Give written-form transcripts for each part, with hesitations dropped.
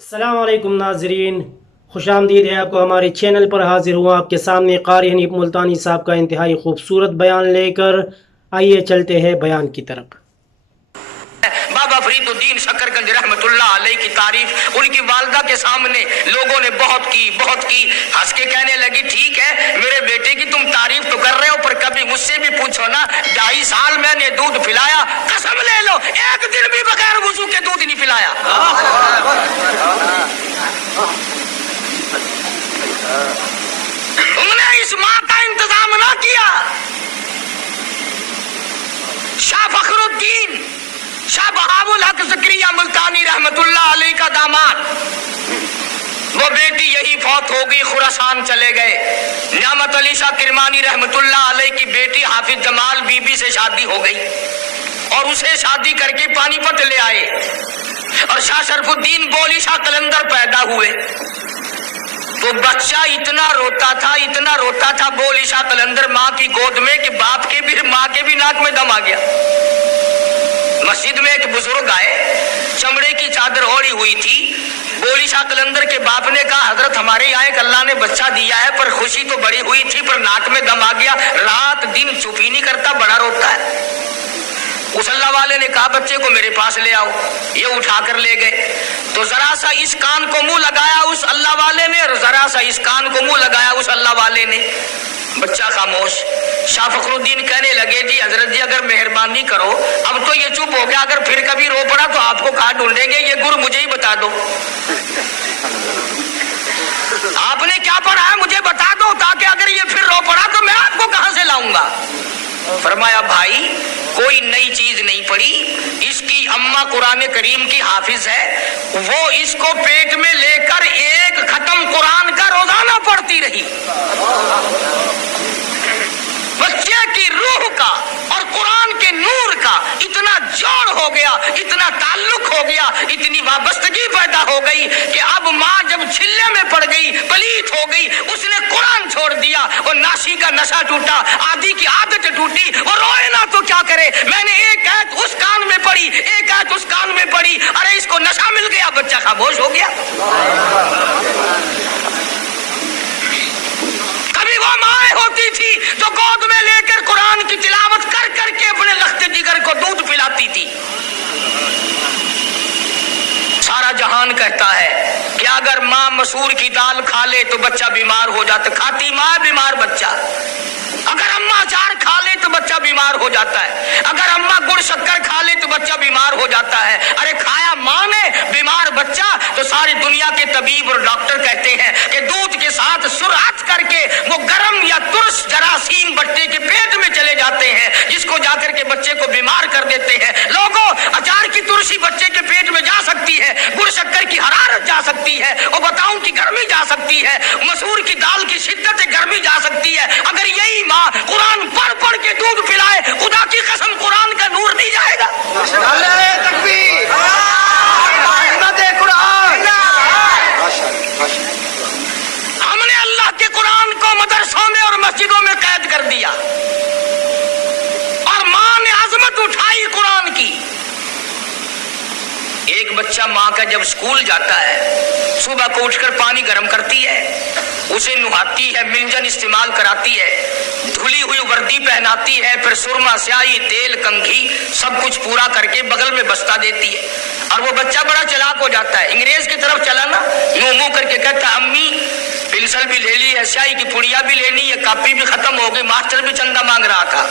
السلام علیکم ناظرین، خوش آمدید ہے آپ کو ہمارے چینل پر۔ حاضر ہوں آپ کے سامنے قاری حنیف ملتانی صاحب کا انتہائی خوبصورت بیان لے کر۔ آئیے چلتے ہیں بیان کی طرف۔ بابا فرید الدین شکر گنج رحمت اللہ علیہ کی تعریف ان کی والدہ کے سامنے لوگوں نے بہت کی ہنس کے کہنے لگی، ٹھیک ہے میرے بیٹے کی تم تعریف تو کر رہے ہو، پر کبھی مجھ سے بھی پوچھو نا، 2.5 سال میں نے دودھ پلایا، قسم لے لو ایک دن بھی بغیر وضو کے دودھ نہیں پلایا۔ تم نے اس ماں کا انتظام نہ کیا۔ شاہ فخر الدین شاہ بہاء الحق زکریا ملتانی رحمت اللہ علیہ کا داماد، وہ بیٹی یہی فوت ہو گئی، خراسان چلے گئے۔ نعمت علی شاہ کرمانی رحمت اللہ علیہ کی بیٹی حافظ جمال بی بی سے شادی ہو گئی اور اسے شادی کر کے پانی پت لے آئے، اور شاہ شرف الدین بولی شاہ قلندر پیدا ہوئے تو بچہ اتنا روتا تھا بولی شاہ قلندر ماں کی گود میں کہ باپ کے بھی ماں کے بھی ناک میں دم آ گیا۔ مسجد میں ایک بزرگ آئے، چمڑے کی چادر اوڑھی ہوئی تھی۔ بولی شاہ قلندر کے باپ نے کہا، حضرت ہمارے یہاں ایک اللہ نے بچہ دیا ہے، پر خوشی تو بڑی ہوئی تھی پر ناک میں دم آ گیا، رات دن چپ ہی نہیں کرتا، بڑا روتا ہے۔ اس اللہ والے نے کہا بچے کو میرے پاس لے آؤ، یہ اٹھا کر لے گئے تو ذرا سا اس کان کو منہ لگایا اس اللہ والے نے، اور ذرا سا اس کان کو منہ لگایا اس اللہ والے نے، بچہ خاموش۔ شاہ فخر الدین کہنے لگے، جی حضرت جی اگر مہربانی کرو، اب تو یہ چپ ہو گیا، اگر پھر کبھی رو پڑا تو آپ کو کہاں ڈھونڈیں گے، یہ گر مجھے ہی بتا دو، آپ نے کیا پڑھا ہے مجھے بتا دو، تاکہ اگر یہ پھر رو پڑا تو میں آپ کو کہاں سے لاؤں گا۔ فرمایا بھائی کوئی نئی چیز نہیں پڑھی، اس کی اماں قرآن کریم کی حافظ ہے، وہ اس کو پیٹ میں لے کر ایک ختم قرآن کا روزانہ پڑھتی رہی۔ بچے کی روح کا اور قرآن کے نور کا اتنا جوڑ ہو گیا، اتنا تعلق ہو گیا، اتنی وابستگی پیدا ہو گئی کہ اب ماں جب چھلے میں پڑ گئی، پلیت ہو گئی، اس نے قرآن چھوڑ دیا، وہ ناشی کا نشہ ٹوٹا، آدھی کی عادت ٹوٹی، وہ روئے نہ تو کیا کرے، میں نے ایک آیت اس کان میں پڑھی، ایک آیت اس کان میں پڑھی، ارے اس کو نشہ مل گیا، بچہ خاموش ہو گیا۔ کبھی وہ مائیں ہوتی تھی جو گود میں لے کر قرآن کی تلاوت کر کر کے اپنے لخت جگر کو دودھ پلاتی تھی۔ سارا جہان کہتا ہے کہ اگر ماں مسور کی دال کھا لے تو بچہ بیمار ہو جاتا، کھاتی ماں بیمار بچہ، اگر اماں اچار کھا لے تو بچہ بیمار ہو جاتا ہے، اگر اماں گڑ شکر کھا لے تو بچہ بیمار ہو جاتا ہے، ارے کھایا ماں نے بیمار بچہ، تو ساری دنیا کے طبیب اور ڈاکٹر کہتے ہیں کہ دودھ کے ساتھ سرعت کر کے وہ گرم یا ترش جراثیم بچے کے پیٹ میں چلے جاتے ہیں، جس کو جا کر کے بچے کو بیمار کر دیتے ہیں۔ لوگوں اچار کی ترشی بچے کے پیٹ میں جا سکتی ہے، گڑ شکر کی حرارت جا سکتی ہے، اور بتاؤں کی گرمی جا سکتی ہے، مسور کی دال کی شدت گرمی جا سکتی ہے، اگر یہی ماں قرآن پڑھ پڑھ کے دودھ پلائے، خدا کی قسم قرآن کا نور نہیں جائے گا۔ ہم نے اللہ کے قرآن کو مدرسوں میں اور مسجدوں میں قید کر دیا، اور ماں نے عظمت اٹھائی قرآن کی۔ ایک بچہ ماں کا جب اسکول جاتا ہے، صبح کو اٹھ کر پانی گرم کرتی ہے، اسے نہاتی ہے، منجن استعمال کراتی ہے، دھلی ہوئی وردی پہناتی ہے، پھر سرما سیاہی تیل کنگھی سب کچھ پورا کر کے بغل میں بستہ دیتی ہے، اور وہ بچہ بڑا چلاک ہو جاتا ہے، انگریز کی طرف چلا نا، یوں منہ کر کے کہتا ہے امی پنسل بھی لے لی ہے، سیاہی کی پڑیا بھی لینی ہے، کاپی بھی ختم ہو گئی، ماسٹر بھی چندہ مانگ رہا تھا۔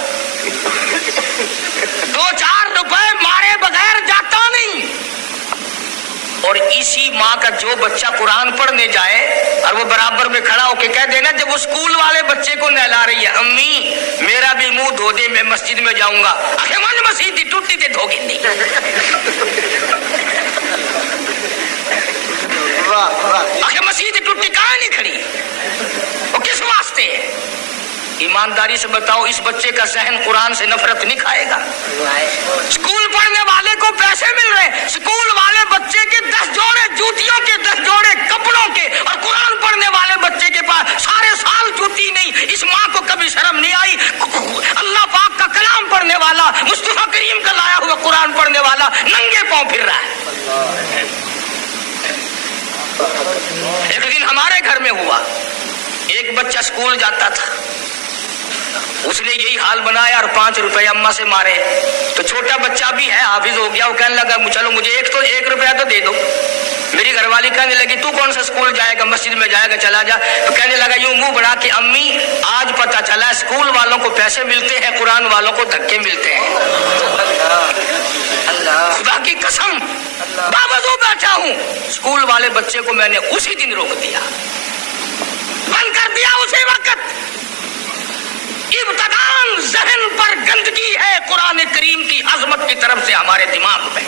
2-4 روپے مارے بغیر جاتا نہیں۔ اور اسی ماں کا جو بچہ قرآن پڑھنے جائے اور وہ برابر میں کھڑا ہو کے کہہ دینا، جب وہ اسکول والے بچے کو نہلا رہی ہے، امی میرا بھی منہ دھو دے، میں مسجد میں جاؤں گا، آخر من مسجد کی ٹوٹی تے دھو گی نہیں۔ آخر مسجد کی ٹوٹی کہاں نہیں کھڑی، وہ کس واسطے ہے؟ ایمانداری سے بتاؤ، اس بچے کا ذہن قرآن سے نفرت نہیں کھائے گا؟ اسکول پڑھنے والے کو پیسے مل رہے، اسکول والے بچے کے 10 جوڑے جوتیوں کے، 10 جوڑے کپڑوں کے، اور قرآن پڑھنے والے بچے کے پاس سارے سال جوتی نہیں۔ اس ماں کو کبھی شرم نہیں آئی؟ اللہ پاک کا کلام پڑھنے والا، مصطفیٰ کریم کا لایا ہوا قرآن پڑھنے والا ننگے پاؤں پھر رہا ہے۔ ایک دن ہمارے گھر میں ہوا، ایک بچہ اسکول جاتا تھا، اس نے یہی حال بنایا اور 5 روپے اما سے مارے. تو چھوٹا بچہ بھی ہے، حافظ ہو گیا، وہ کہنے لگا چلو مجھے 1 روپیہ تو دے دو. میری گھر والی کہنے لگی تو کون سا اسکول جائے گا، مسجد میں جائے گا، چلا جا. تو کہنے لگا یوں منہ بڑھا کہ امی آج پتہ چلا اسکول والوں کو پیسے ملتے ہیں، قرآن والوں کو دھکے ملتے ہیں. خدا کی قسم باوضو بیٹھا ہوں، اسکول والے بچے کو میں نے اسی دن روک دیا، بند کر دیا اسی وقت. ابتداً ذہن پر گندگی ہے قرآن کریم کی عظمت کی طرف سے ہمارے دماغ میں.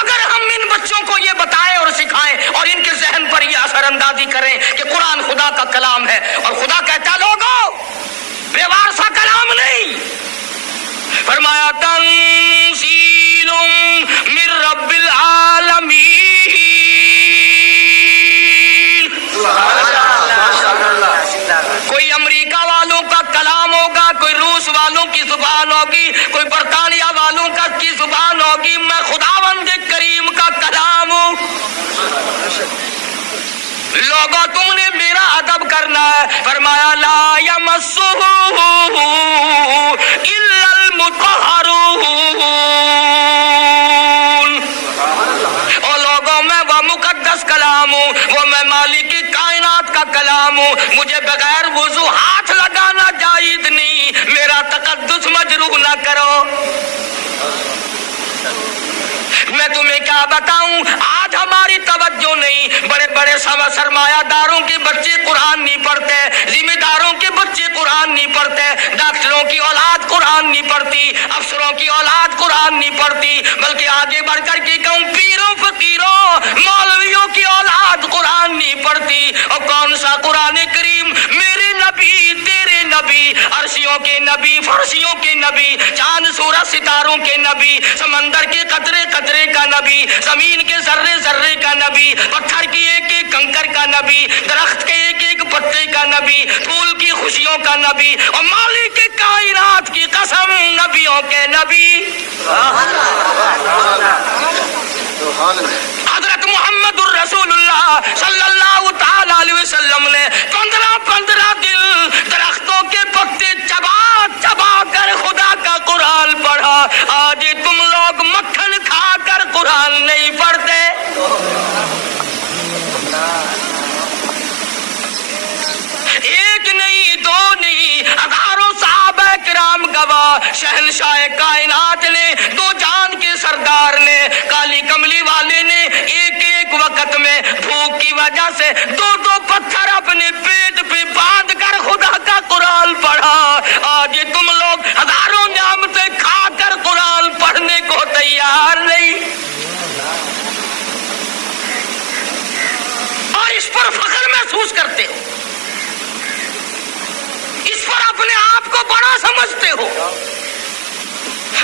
اگر ہم ان بچوں کو یہ بتائیں اور سکھائیں اور ان کے ذہن پر یہ اثر اندازی کریں کہ قرآن خدا کا کلام ہے اور خدا کہتا لوگوں بے وارثہ کلام نہیں، فرمایا تنزیل من رب العالمین. کوئی امریکہ والوں کا کلام ہوگا، کوئی روس والوں کی زبان ہوگی، کوئی برطانیہ والوں کی زبان ہوگی، میں خداوند کریم کا کلام ہوں. لوگوں تم نے میرا ادب کرنا ہے. فرمایا لا یمسہ الا المطہرون. اور لوگوں میں وہ مقدس کلام ہوں، وہ میں مالک کی کائنات کا کلام ہوں، مجھے بغیر وضو ہاتھ لگانا جائز نہیں، میرا تقدس مجروح نہ کرو. میں تمہیں کیا بتاؤں، آج ہماری توجہ نہیں، بڑے بڑے سرمایہ داروں کے بچے قرآن نہیں پڑھتے، ذمہ داروں کے بچے قرآن نہیں پڑھتے، ڈاکٹروں کی اولاد قرآن نہیں پڑھتی، افسروں کی اولاد قرآن نہیں پڑھتی، بلکہ آگے بڑھ کر کے کہوں پیروں فقیروں مولویوں کی اولاد قرآن نہیں پڑھتی. اور کون سا قرآن کریم، میرے نبی تیرے نبی، عرشیوں کے نبی، فرشیوں کے نبی، چاند سورج ستاروں کے نبی، سمندر کے قطرے قطرے کا نبی، زمین کے ذرے ذرے کا نبی، پتھر کی ایک ایک کنکر کا نبی، درخت کے ایک ایک پتے کا نبی، پھول کی خوشیوں کا نبی، اور مالک کائنات کی قسم نبیوں کے نبی. حضرت محمد الرسول اللہ صلی اللہ تعالی علیہ وسلم نے 15 دن درختوں کے پتے چبا چبا کر خدا کا قرآن پڑھا. آج تم لوگ مکھن کھا کر قرآن نہیں پڑھتے. ایک نہیں، دو نہیں، ہزاروں صحابہ کرام گواہ، شہنشاہ کائنات نے، 2 جان کے سردار نے، کالی کملی والے نے ایک ایک وقت میں بھوک کی وجہ سے 2 پتھر اپنے پیٹ پہ باندھ کر خدا کا قرآن پڑھا. آج تم لوگ ہزاروں نعمتیں کھا کر قرآن پڑھنے کو تیار نہیں، اور اس پر فخر محسوس کرتے ہو، اس پر اپنے آپ کو بڑا سمجھتے ہو.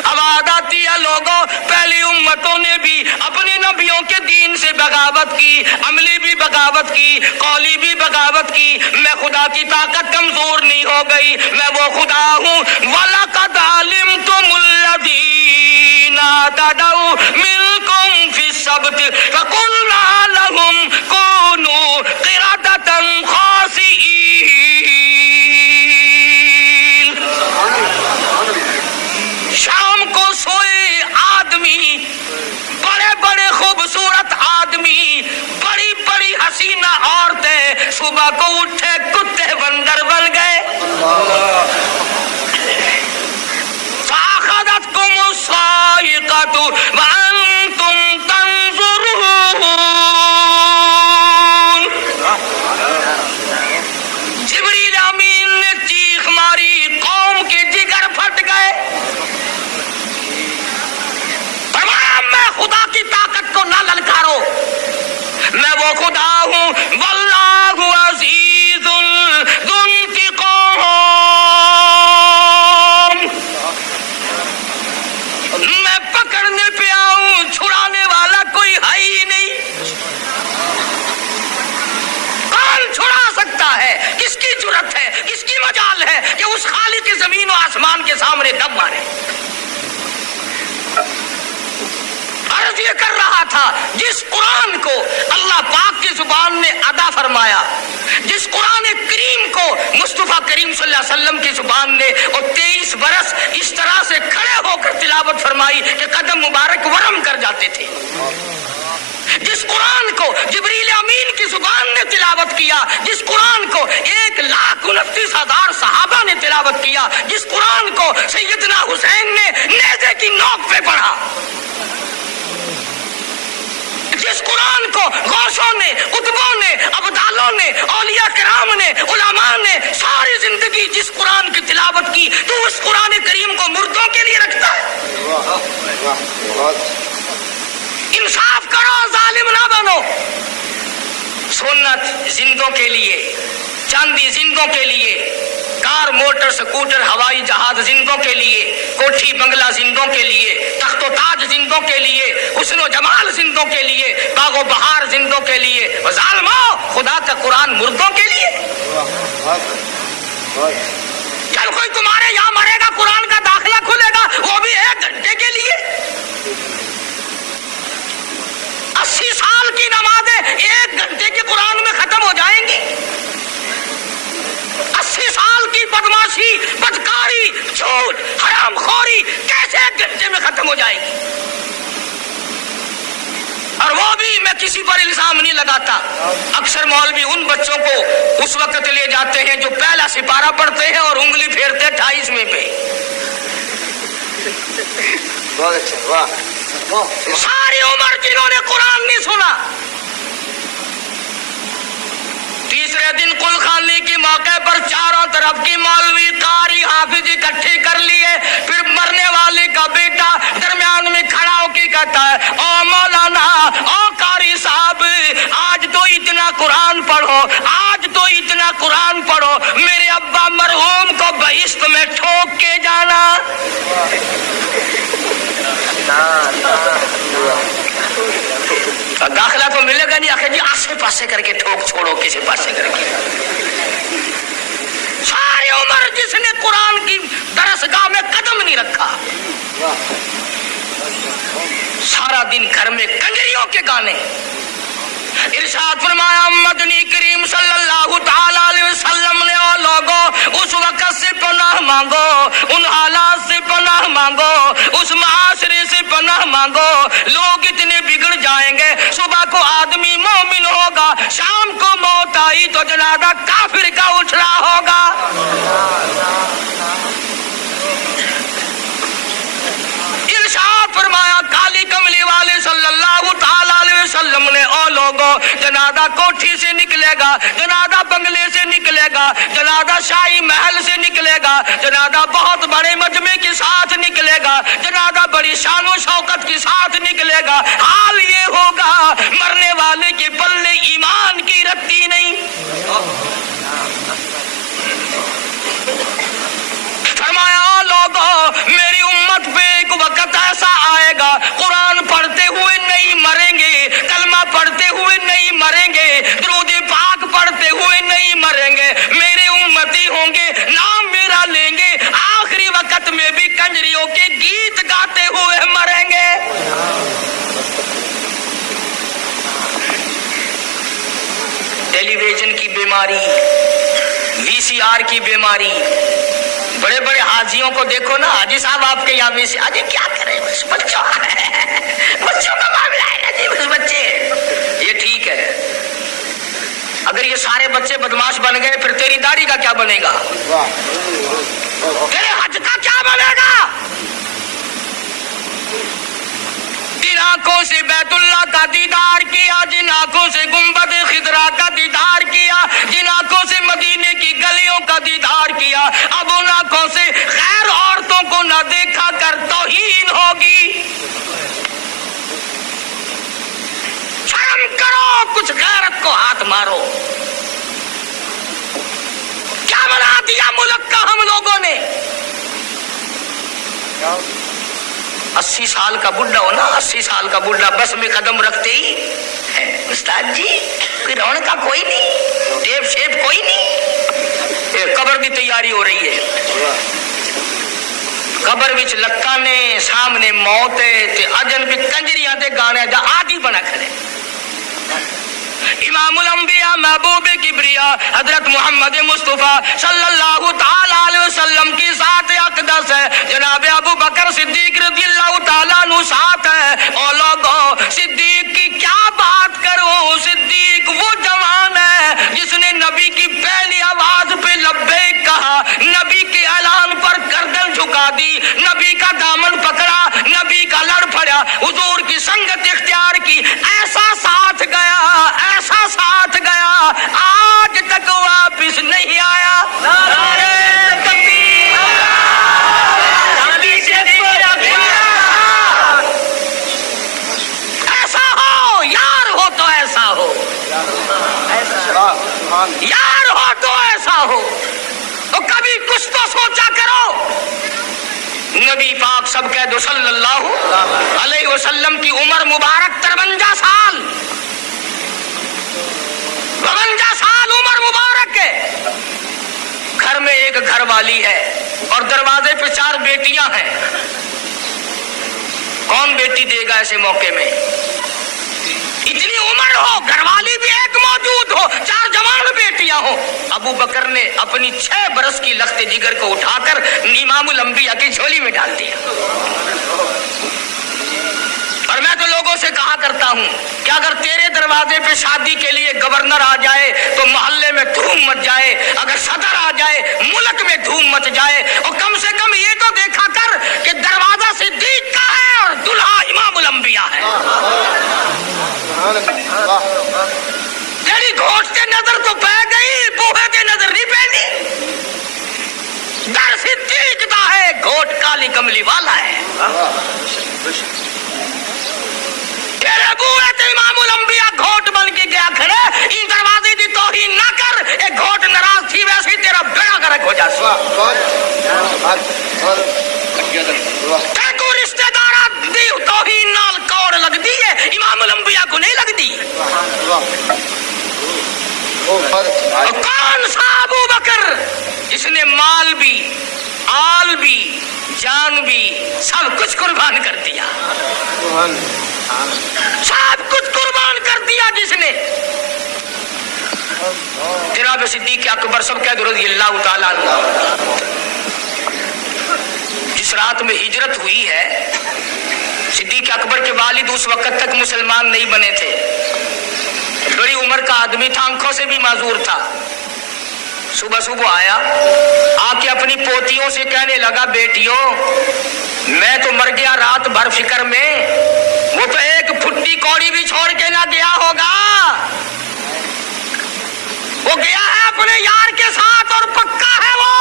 اب آد آتی ہے لوگوں، پہلی امتوں نے بھی اپنے نبیوں کے دین سے بغاوت کی، عملی بھی بغاوت کی، قولی بھی بغاوت کی. میں خدا کی طاقت کمزور نہیں ہو گئی، میں وہ خدا ہوں. وَلَقَدْ عَلِمْتُمُ الَّذِينَ اعْتَدَوْا مِنْكُمْ فِي السَّبْتِ فَقُلْنَا لَهُمْ كُونُوا قِرَدَةً خَاسِئِينَ. شام کو سوئے آدمی، بڑے بڑے خوبصورت آدمی، بڑی بڑی حسینہ عورتیں، صبح کو اٹھے کتے بندر بن گئے. فَأَخَذَتْكُمُ الصَّاعِقَةُ وَأَنْتُمْ تَنْظُرُونَ. جبریل امین نے چیخ ماری، قوم کے جگر پھٹ گئے. میں خدا کی طاقت کو نہ للکارو، میں وہ خدا ہوں. واللہ عزیز ذو انتقام. میں پکڑنے پہ آؤں، چھڑانے والا کوئی ہے ہی نہیں. کون چھڑا سکتا ہے؟ کس کی جرت ہے، کس کی مجال ہے کہ اس خالق زمین و آسمان کے سامنے دم مارے؟ عرض یہ کر رہا تھا، جس قرآن کو मुस्तफ़ा करीम सल्लल्लाहु अलैहि वसल्लम की जुबान ने और 23 बरस इस तरह से खड़े होकर तिलावत फरमाई कि कदम मुबारक वरम कर जाते थे। जिस कुरान को जिब्रील अमीन की जुबान ने तिलावत किया, जिस कुरान को 1,29,000 सहाबा ने तिलावत किया, जिस कुरान को सैयदना हुसैन ने नेज़े की नोक पे पढ़ा, जिस कुरान को गौसों ने, कुतुबों ने, अबदालों ने, औलिया किराम ने, उलमा ने सारी जिंदगी जिस कुरान की तिलावत की, तो उस कुरान करीम को मुर्दों के लिए रखता है। इंसाफ करो, जालिम ना बनो। सुन्नत जिंदों के लिए, चांदी जिंदों के लिए, कार मोटर स्कूटर हवाई जहाज जिंदों के लिए, कोठी बंगला जिंदों के लिए, तख्तो ताज जिंदों के लिए, हुस्नो जमाल जिंदों के लिए, बागो बहार जिंदों के लिए, जालिमो खुदा का कुरान मुर्दों के लिए। चल कोई तुम्हारे यहाँ मरेगा, कुरान का दाखिला खुलेगा, वो भी 1 घंटे के लिए। 80 साल की नमाजें 1 घंटे के कुरान में खत्म हो जाएंगी। 80 साल की बदमाशी, बदकारी, झूठ, हरामखोरी कैसे 1 घंटे में खत्म हो जाएगी? और वो भी मैं किसी पर इल्जाम नहीं लगाता। अक्सर मौलवी उन बच्चों को उस वक्त ले जाते हैं जो पहला सिपारा पढ़ते हैं और उंगली फेरते 28वें पे। बहुत अच्छा, वाह। सारी उम्र जिन्होंने कुरान नहीं सुना, तीसरे दिन कुल खानी के मौके पर चारों तरफ की मौलवी कारी हाफिज इकट्ठे कर लिए। फिर मरने वाले का बेटा दरमियान में खड़ा होकर कहता है, ओ मौलाना, ओ कारी साहब, आज तो इतना कुरान पढ़ो, आज तो इतना कुरान पढ़ो, मेरे अब्बा मरहूम को बहिश्त में ठोक के जाना। दाखिला तो मिलेगा नहीं, आखिर जी आसे पासे करके ठोक छोड़ो, किसी पासे करके। सारी उम्र जिसने कुरान की दरसगाह में कदम नहीं रखा, सारा दिन घर में कंजरियों के गाने। इरशाद फरमाया मदनी करीम सल्लल्लाहु ताला अलैहि वसल्लम ने, ओ लोगों, उस वक्त से पनाह मांगो, उन हालात से पनाह मांगो, उस माशरे से पनाह मांगो। लोग इतने बिगड़ जाएंगे, सुबह को आदमी मोमिन होगा, शाम को मौत आई तो जनाजा काफिर का उठ रहा होगा। इरशाद फरमाया काली कमली वाले सल्लल्लाहु ताला अलैहि वसल्लम ने, ओ लोगों, जनाजा कोठी से निकलेगा, जनाजा बंगले से निकलेगा, जनाजा शाही महल से निकलेगा, जनाजा बहुत बड़े मजमे के साथ निकलेगा, जनाजा बड़ी शानो शौकत के साथ निकलेगा। हाल ये होगा, मरने वाले के पल्ले ईमान की रत्ती नहीं। फरमाया लोगों, मेरी उम्मत पे एक वक्त ऐसा आएगा, कुरान पढ़ते हुए नहीं मरेंगे, कलमा पढ़ते हुए नहीं मरेंगे, दुरूद पाक पढ़ते हुए नहीं मरेंगे, मेरे उम्मती होंगे, नाम मेरा लेंगे, आखिरी वक्त में भी कंजरियों के गीत गाते हुए मरेंगे। टेलीविजन की बीमारी, VCR की बीमारी, बड़े बड़े हाजियों को देखो ना, हाजी साहब आपके यहाँ में से आज क्या करें, बस बच्चों का मामला है ना जी, बस बच्चे। ये ठीक है, अगर ये सारे बच्चे बदमाश बन गए फिर तेरी दाढ़ी का क्या बनेगा, तेरे हज का क्या बनेगा? जिन आंखों से बैतुल्लाह का दीदार किया, जिन आंखों से गुंबद खिदरा का दीदार किया, जिन आंखों से मदीने की गलियों का दीदार किया, अब उन आंखों से गैर औरतों को न देखा कर तौहीन होगी। शर्म करो, कुछ गैरत को हाथ मारो। क्या बना दिया मुल्क का हम लोगों ने? 80 साल का बुढ़ा हो ना, 80 साल का बुढ़ा बस में कदम रखते ही है, उस्ताद जी कोई रौनक का कोई नहीं, टेप शेप कोई नहीं, कब्र की तैयारी हो रही है, कब्र विच लक्का ने सामने मौत है, ते अजन भी कंजरियां दे गाने दा आदि बना खड़े। इमामुल الانبیاء محبوب کبریا حضرت محمد مصطفیٰ صلی اللہ تعالی علیہ وسلم کی ذات اقدس ہے. جناب ابو بکر صدیق رضی اللہ تعالیٰ عنہ ساتھ ہے. اور لوگوں صدیق کی کیا بات کروں. صدیق وہ جوان ہے جس نے نبی کی پہلی آواز پہ لبیک کہا, نبی کے اعلان پر گردن جھکا دی, نبی کا دامن پکڑا, نبی کا لڑ پڑا, حضور کی سنگت اختیار کی, ایسا ساتھ گیا, ایسا ساتھ گیا, آج تک واپس نہیں آیا. ایسا ہو, یار ہو تو ایسا ہو, یار ہو تو ایسا ہو. تو کبھی کچھ تو سوچا کرو. نبی پاک سب کہہ دو صلی اللہ علیہ وسلم کی عمر مبارک 53 سال, 52 سال عمر مبارک ہے. گھر میں ایک گھر والی ہے اور دروازے پہ 4 بیٹیاں ہیں. کون بیٹی دے گا ایسے موقع میں؟ اتنی عمر ہو, گھر والی بھی ایک موجود ہو, 4 جوان بیٹیاں ہو. ابو بکر نے اپنی 6 برس کی لخت جگر کو اٹھا کر امام الانبیاء کی جھولی میں ڈال دیا. اور میں تو لوگوں سے کہا کرتا ہوں کہ اگر تیرے دروازے پہ شادی کے لیے گورنر آ جائے تو محلے میں دھوم مچ جائے, اگر صدر آ جائے ملک میں دھوم مچ جائے, اور کم سے کم یہ تو دیکھا کر کہ دروازہ صدیق کا ہے اور دلہا امام الانبیاء ہے. تیری گھوٹ سے نظر تو پہ گئی, بوہے سے نظر نہیں پہنی. در صدیق دا ہے, گھوٹ کالی کملی والا ہے. تیرے بوہے تے امام الانبیاء گھوٹ بن کے گیا کھڑے, ان دروازے دی توہین نہ کر. ایک گھوٹ ناراض تھی ویسے تیرا بیڑا گرک ہو جاتا. کو رشتہ دارا دی توہین نال کوڑ لگ دی ہے, امام الانبیاء کو نہیں لگ دی. کون سا ابو بکر جس نے مال بھی, آل بھی, جان بھی, سب کچھ قربان کر دیا, سب کچھ قربان کر دیا جس نے. جناب صدیق اکبر سب کہہ دو رضی اللہ تعالیٰ عنہ. جس رات میں ہجرت ہوئی ہے, صدیق اکبر کے والد اس وقت تک مسلمان نہیں بنے تھے. بڑی عمر کا آدمی تھا, آنکھوں سے بھی معذور تھا. صبح صبح آیا, آ کے اپنی پوتیوں سے کہنے لگا, بیٹیوں میں تو مر گیا رات بھر فکر میں, وہ تو ایک پھٹی کوڑی بھی چھوڑ کے نہ گیا ہوگا. وہ گیا ہے اپنے یار کے ساتھ اور پکا ہے وہ.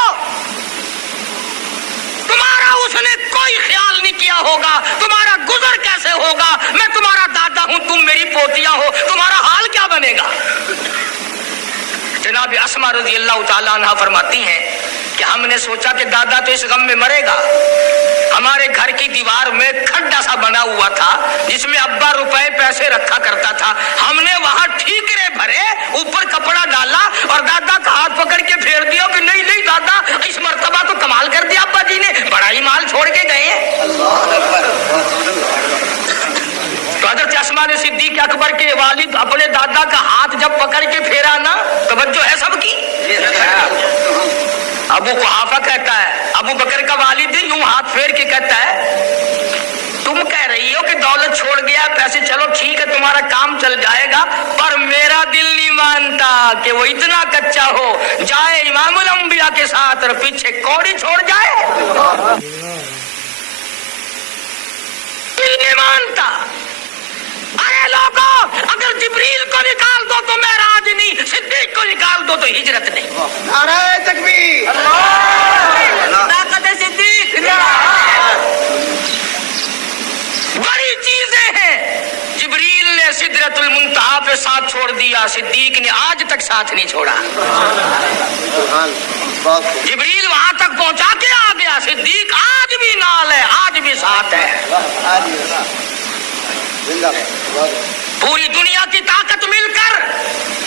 تمہارا اس نے کوئی خیال نہیں کیا ہوگا, تمہارا گزر کیسے ہوگا. میں تمہارا دادا ہوں, تم میری پوتیاں ہو, تمہارا حال کیا بنے گا. جناب اسما رضی اللہ تعالیٰ عنہ فرماتی ہیں کہ ہم نے سوچا کہ دادا تو اس غم میں مرے گا. ہمارے گھر کی دیوار میں کھڈا سا بنا ہوا تھا جس میں ابا روپے پیسے رکھا کرتا تھا. ہم نے وہاں ٹھیکرے بھرے, اوپر کپڑا ڈالا اور دادا کا ہاتھ پکڑ کے پھیر دیا کہ نہیں نہیں دادا, اس مرتبہ تو کمال کر دیا ابا جی نے, بڑا ہی مال چھوڑ کے گئے ہیں. تو حضرت اسما نے صدیق اکبر کے والد اپنے دادا کا ہاتھ جب پکڑ کے پھیرا نا, توجہ ہے سب کی. ابو قحافہ کہتا ہے, ابو بکر کا والد یوں ہاتھ پھیر کے کہتا ہے, تم کہہ رہی ہو کہ دولت چھوڑ گیا, پیسے چلو ٹھیک ہے تمہارا کام چل جائے گا, پر میرا دل نہیں مانتا کہ وہ اتنا کچا ہو جائے امام الانبیاء کے ساتھ اور پیچھے کوڑی چھوڑ جائے. دل نہیں مانتا. ارے لوگوں, اگر جبریل کو نکال دو تو معراج نہیں, صدیق کو نکال دو تو ہجرت نہیں. نعرہ تکبیر, طاقت صدیق. بڑی چیزیں ہیں. جبریل نے سدرۃ المنتہا پہ ساتھ چھوڑ دیا, صدیق نے آج تک ساتھ نہیں چھوڑا. جبریل وہاں تک پہنچا کے آ گیا, صدیق آج بھی نال ہے, آج بھی ساتھ ہے. پوری دنیا کی طاقت مل کر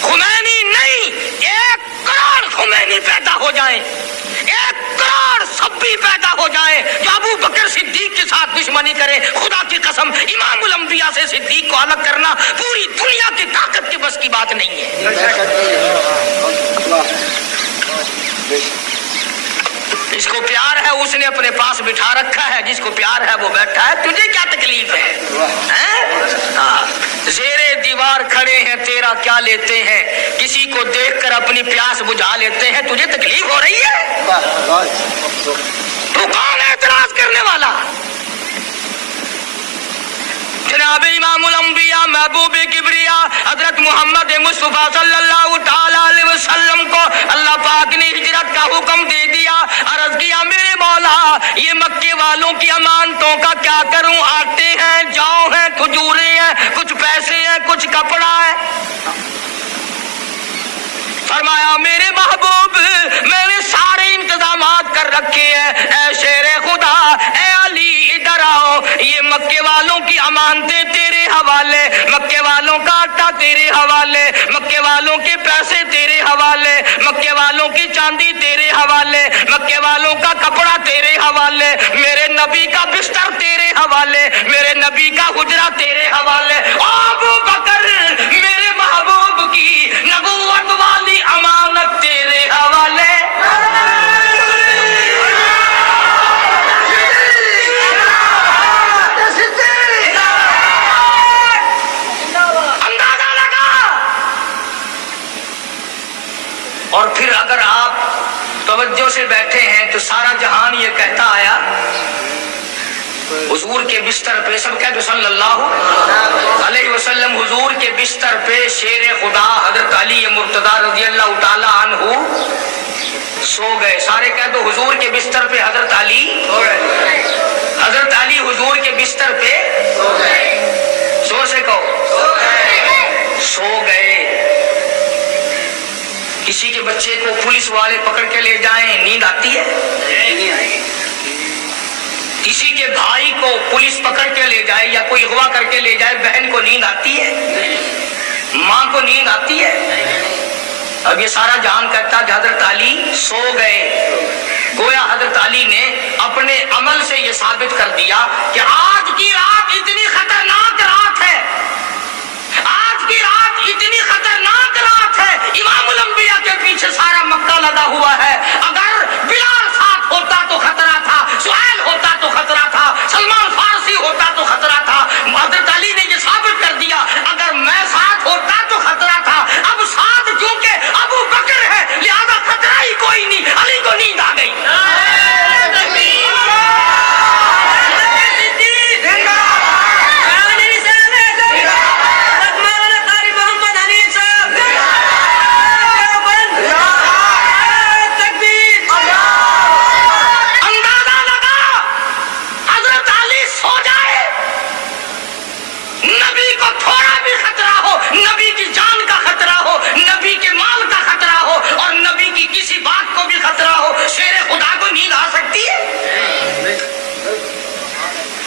خمینی نہیں, 1 کروڑ خمینی پیدا ہو جائیں, 1 کروڑ سبھی پیدا ہو جائیں جو ابو بکر صدیق کے ساتھ دشمنی کرے, خدا کی قسم امام الانبیاء سے صدیق کو الگ کرنا پوری دنیا کی طاقت کے بس की बात नहीं है। जिसको प्यार है उसने अपने पास बिठा रखा है, जिसको प्यार है वो बैठा है। तुझे क्या तकलीफ है? ज़ेरे दीवार खड़े हैं तेरा क्या लेते हैं, किसी को देखकर अपनी प्यास बुझा लेते हैं। तुझे तकलीफ हो रही है? तो कौन है इतराज करने वाला? जनाब इमामुल अंबिया महबूब किबरिया हजरत मोहम्मद मुस्तफा सल्लल्लाहु ताला अलैहि वसल्लम को अल्लाह पाक ने हिजरत का हुक्म दे दिया। अर्ज किया मेरे मौला ये मक्के वालों की अमानतों का क्या करूं? आटे हैं, जौ हैं, खजूरें हैं, कुछ पैसे हैं, कुछ कपड़ा है। फरमाया मेरे महबूब मैंने सारे इंतजामात कर रखे हैं। ऐ शेरे खुदा, ऐ अली इधर आओ, ये मक्के वालों की अमानतें तेरे हवाले, मक्के वालों का आटा तेरे हवाले, मक्के वालों के पैसे तेरे हवाले, मक्के वालों की चांदी तेरे हवाले, मक्के वालों का कपड़ा तेरे हवाले, मेरे नबी का बिस्तर तेरे हवाले, मेरे नबी का हुजरा तेरे हवाले। अबू बकर मेरे महबूब की नबूवत वाली अमानत तेरे हवाले। अंदाजा लगा। और फिर अगर आप तवज्जो से बैठे हैं तो सारा जहान ये कहता आया हुजूर के बिस्तर पे, सब कहते सल्लल्लाहु अलैहि वसल्लम, हुजूर के बिस्तर पे शेर खुदा हजरत अली मुर्तदा रज़ियल्लाहु ताला अन्हु सो गए। सारे कहते हुजूर के बिस्तर पे हजरत अली सो गए, हजरत अली हुजूर के बिस्तर पे सो गए। जोर से कहो सो गए। किसी के बच्चे को पुलिस वाले पकड़ के ले जाएं, नींद आती है? किसी के भाई को पुलिस पकड़ के ले जाए या कोई अगवा करके ले जाए, बहन को नींद आती है? माँ को नींद आती है? अब ये सारा जहान कहता है हजरत अली सो गए। गोया हजरत अली ने अपने अमल से ये साबित कर दिया कि आज की रात इतनी खतरनाक रात है, आज की रात इतनी खतरनाक रात है। इमामुल अंबिया के पीछे सारा मक्का लगा हुआ है। अगर बिलाल साथ होता तो खतरा था, सुहैल होता तो खतरा था, सलमान फारसी होता तो खतरा था। हजरत अली ने ये साबित कर दिया अगर मैं साथ होता तो खतरा था। अब साथ क्योंकि अबू बकर है लिहाजा खतरा ही कोई नहीं। अली को नींद आ गई।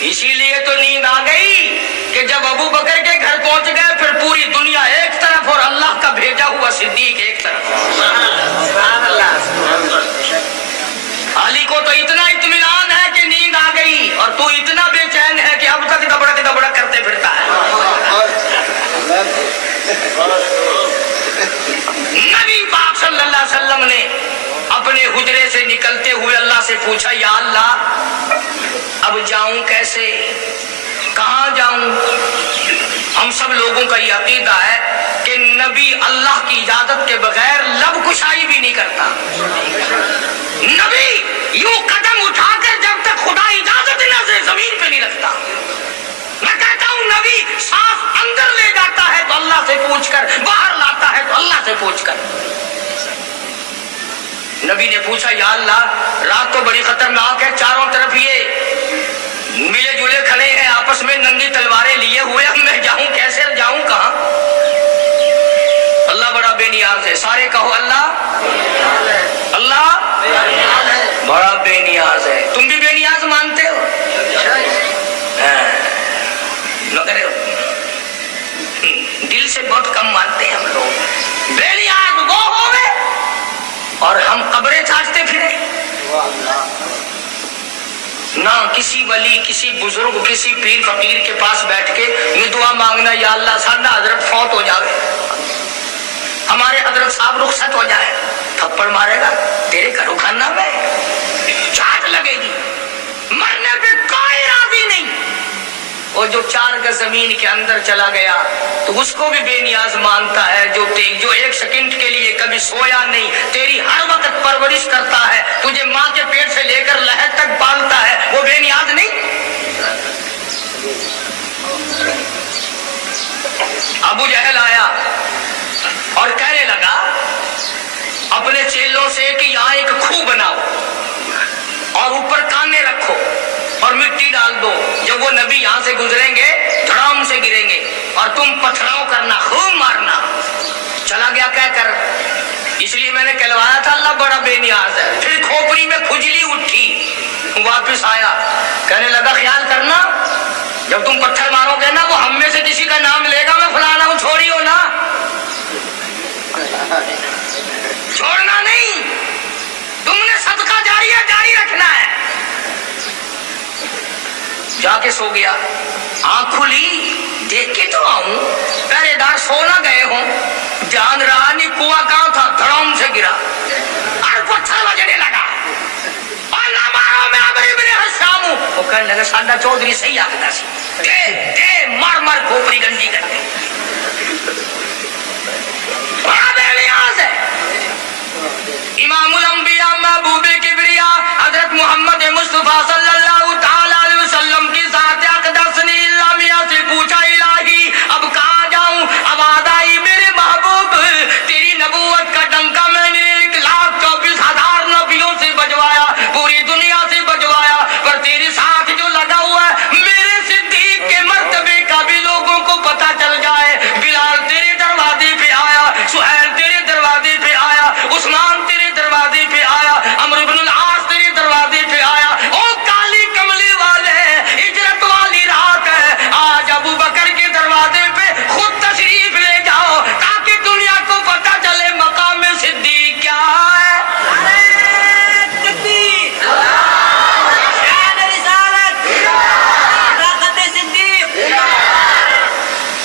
इसीलिए तो नींद आ गई कि जब अबू बकर के घर पहुंच गए फिर पूरी दुनिया एक तरफ और अल्लाह का भेजा हुआ सिद्दीक एक तरफ। अली को तो इतना इत्मीनान है कि नींद आ गई और तू इतना बेचैन है कि अब तक दबड़क दबड़क करते फिरता है। नबी पाक सल्लल्लाहु अलैहि वसल्लम ने अपने हुजरे से निकलते हुए अल्लाह से पूछा या अल्लाह अब जाऊं कैसे, कहां जाऊं? हम सब लोगों का ये अकीदा है कि नबी अल्लाह की इजाजत के बगैर लब कुशाई भी नहीं करता। नबी यूं कदम उठाकर जब तक खुदा इजाजत न दे जमीन पे नहीं रखता। मैं कहता हूं नबी सांस अंदर ले जाता है तो अल्लाह से पूछकर, बाहर लाता है तो अल्लाह से पूछकर। नबी ने पूछा या अल्लाह रात तो बड़ी खतरनाक है, चारों तरफ ये मिले जुले खड़े हैं आपस में नंगी तलवारें लिए हुए, अब मैं जाऊं कैसे, जाऊं कहां? अल्लाह बड़ा बेनियाज है। सारे कहो अल्लाह, अल्लाह बड़ा बेनियाज है। तुम भी बेनियाज मानते हो? दिल से बहुत कम मानते हैं हम लोग। बेनियाज वो होवे और हम कब्रें छाछते फिरे। ना किसी वली, किसी बुजुर्ग, किसी पीर फकीर के पास बैठ के ये दुआ मांगना या अल्लाह सादा हजरत फौत हो जावे। साहब रुखसत हो जाए, थप्पड़ मारेगा, तेरे घरों खाना में चाट लगेगी, मरने पे कोई राजी नहीं। और जो 4 गज जमीन के अंदर चला गया तो उसको भी बेनियाज मानता है, जो 1 सेकंड के लिए कभी सोया नहीं, तेरी हर वक्त परवरिश करता है, तुझे माँ के पेट से लेकर लहर तक पालता है, वो बेनियाज नहीं। अबू जहल आया और कहने लगा अपने चेलों से कि यहाँ एक खूह बनाओ और ऊपर काने रखो और मिट्टी डाल दो, जब वो नबी यहाँ से गुजरेंगे धड़ाम से गिरेंगे और तुम पथराव करना, खूब मारना। चला गया कहकर, इसलिए मैंने कहलवाया था अल्लाह बड़ा बेनियाज है। फिर खोपड़ी में खुजली उठी, वापस आया, कहने लगा ख्याल करना जब तुम पत्थर मारोगे ना, वो हम में से किसी का नाम लेगा, मैं फलाना हूं, छोड़ियो ना, छोड़ना नहीं, तुमने सदका जारिया जारी रखना है। जाके सो गया, आंख खुली, देख के तो आऊं, पहरेदार सो ना गए हो, ध्यान रहा नहीं कुआं कहां था, धड़ाम से गिरा और पत्थर बजने लगा, और ना मारो मैं अमर इब्ने हशाम हूं। वो कहने लगा साडा चौधरी सही आखदा सी, दे मार मार खोपड़ी गंदी कर दे, बड़ा बेनियाज है। इमामुल अंबिया महबूबे किबरिया हजरत मोहम्मद मुस्तफा सल्लल्लाहु तआला अलैहि वसल्लम की ज़ात अक़दस ने अल्लाह मियां से पूछा, इलाही अब कहां जाऊं, अब आदाई मेरे महबूब, तेरी नबूवत का डंका मैंने 1,24,000 नबियों से बजवाया, पूरी दुनिया से बजवाया, पर तेरे साथ जो लगा हुआ है मेरे सिद्दीक के मर्तबे का भी लोगों को पता चल जाए। बिलाल तेरे दरवाजे पे आया, सुहैल तेरे दरवाजे पे आया, उस्मान तेरे दरवाजे पे आया, अमर इब्न अल-आस तेरे दरवाजे पे आया। ओ काली कमली वाले, हिजरत वाली रात है, आज अबू बकर के दरवाजे पे खुद तशरीफ ले जाओ ताकि दुनिया को पता चले मकाम सिद्दीक क्या है।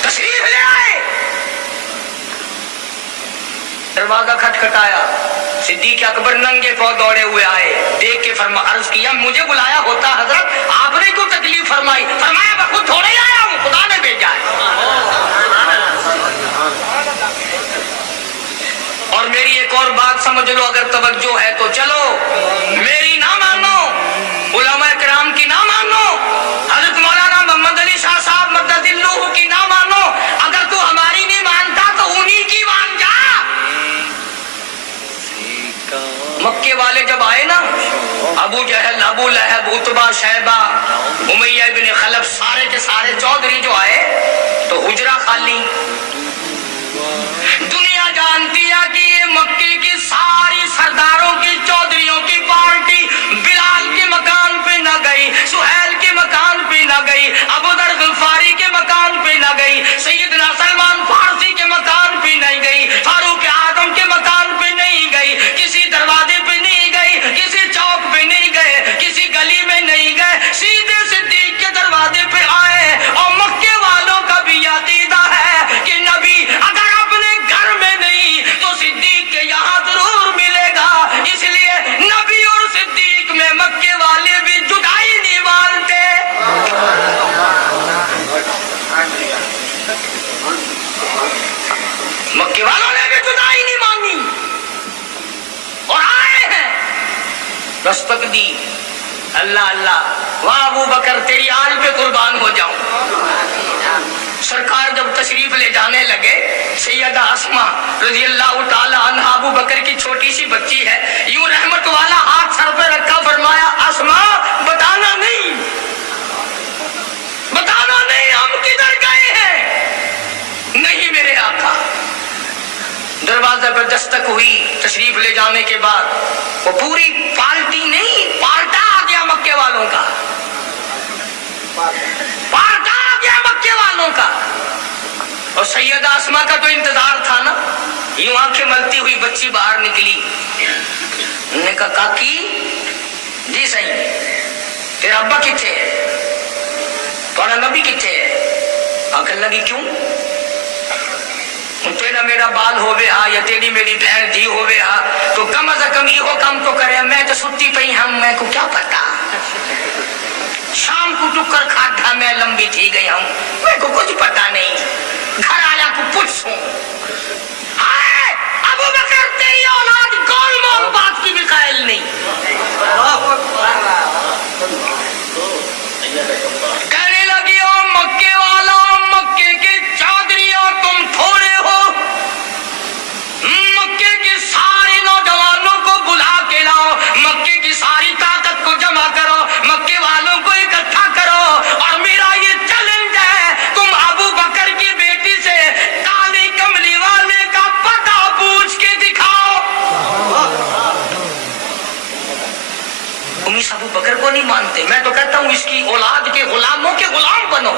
तशरीफ ले आए, दरवाजा खटखटाया, सिद्दीक अकबर नंगे पांव दौड़े हुए आए, देख के अर्ज किया मुझे बुलाया होता हजरत, आपने क्यों तकलीफ फरमाई? फरमाया मैं खुद थोड़े आया हूं, खुदा ने भेजा है। और मेरी एक और बात समझ लो, अगर तवज्जो है तो चलो, मेरी ना मानो, उलमा किराम की ना मानो, हजरत मौलाना मोहम्मद अली शाह साहब मद्ददिल्लुहु की ना मानो, अगर तू हमारी नहीं मानता तो उन्हीं की मान जा। मक्के वाले जब आए ना, अबू जहल, अबू लहब, उतबा, शैबा, उमैया इब्न खलफ, सारे के सारे चौधरी जो आए तो हुजरा खाली। दुनिया जानती है कि ये मक्के की सारी सरदारों की, चौधरियों की पार्टी बिलाल के मकान पे न गई, सुहैल के मकान पे न गई, अबू दर गफारी के मकान पे न गई, सैयदना सलमान फारसी के मकान पे नहीं गई, फारूक आजम के मकान पे नहीं गई, किसी दरवाजे पे नहीं गई, किसी चौक पे नहीं गए, किसी गली में नहीं गए, सीधे सिद्दीक के दरवाजे पे आए। और मक्के वालों का भी अकीदा है कि नबी अगर अपने घर में नहीं तो सिद्दीक के यहाँ जरूर मिलेगा, इसलिए नबी और सिद्दीक में मक्के वाले भी जुदाई नहीं मानते। मक्के वालों ने भी जुदाई नहीं मानी और आए हैं, दस्तक दी, अल्लाह अल्लाह, वाह अबू बकर तेरी आल पे कुर्बान हो जाऊं। सरकार जब तशरीफ ले जाने लगे, सैयदा अस्मा रजी अल्लाह ताला अन्हा, अबू बकर की छोटी सी बच्ची है, यूं रहमत वाला हाथ सर पे रखा, फरमाया अस्मा बताना नहीं, बताना नहीं हम किधर गए हैं। नहीं मेरे आका। दरवाजा पर दस्तक हुई, तशरीफ ले जाने के बाद वो पूरी पार्टी नहीं, पार्टा आ गया मक्के वालों का, पार्टा आ गया मक्के वालों का। और सैयदा अस्मा का तो इंतजार था ना, यूं आंखें मलती हुई बच्ची बाहर निकली, उन्होंने कहा काकी जी सही, तेरा अब्बा किथे है, तुम्हारा नबी किथे है? आखिर लगी क्यों? तेरे मेरा मेरा बाल होवे हा या तेरी मेरी बहन धी होवे हा तो कम अज कम इहो काम तो करे। मैं तो सुती पई हम, मैं को क्या पता। शाम को टुक्कर खाधा मैं लंबी थी गई हूँ, मैं को कुछ पता नहीं। घर आया को पूछूं अबू बकर तेरी औलाद गोल मोल बात की भी कायल नहीं। कहने लगी ओ मक्के वाला, मक्के के चौधरिया तुम थोड़े हो, मक्के के सारे नौजवानों को बुला के लाओ, मक्के की सारी ताकत को जमा करो, मक्के वालों को इकट्ठा करो और मेरा ये चैलेंज है तुम अबू बकर की बेटी से काली कमली वाले का पता पूछ के दिखाओ। तुम इस अबू बकर को नहीं मानते, मैं तो कहता हूँ इसकी औलाद के गुलामों के गुलाम बनो।